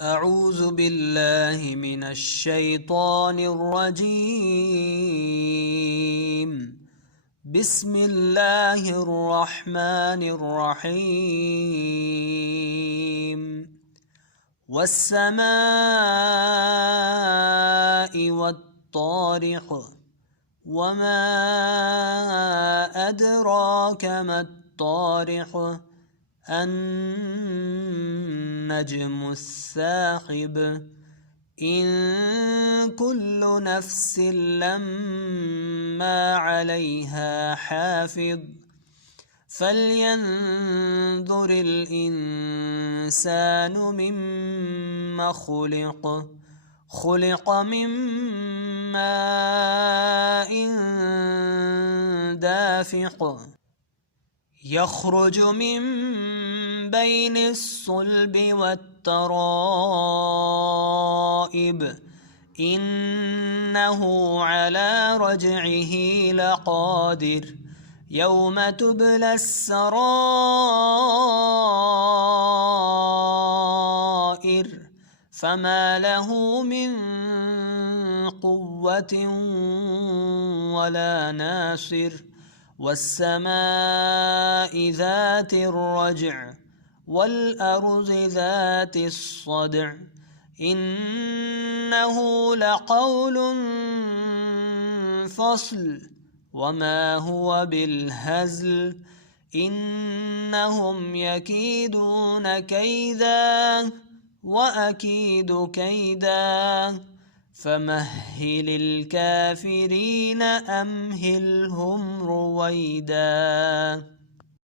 أعوذ بالله من الشيطان الرجيم. بسم الله الرحمن الرحيم. والسماء والطارق وما أدراك ما الطارق النجم الثاقب. إن كل نفس لما عليها حافظ. فلينظر الإنسان مما خلق. خلق من ماء دافق يخرج من بين الصلب والترائب. إنه على رجعه لقادر. يوم تبلى السرائر فما له من قوة ولا ناصر. والسماء ذات الرجع والأرض ذات الصدع. إنه لقول فصل وما هو بالهزل. إنهم يكيدون كيدا وأكيد كيدا. فمهل الكافرين أمهلهم رويدا.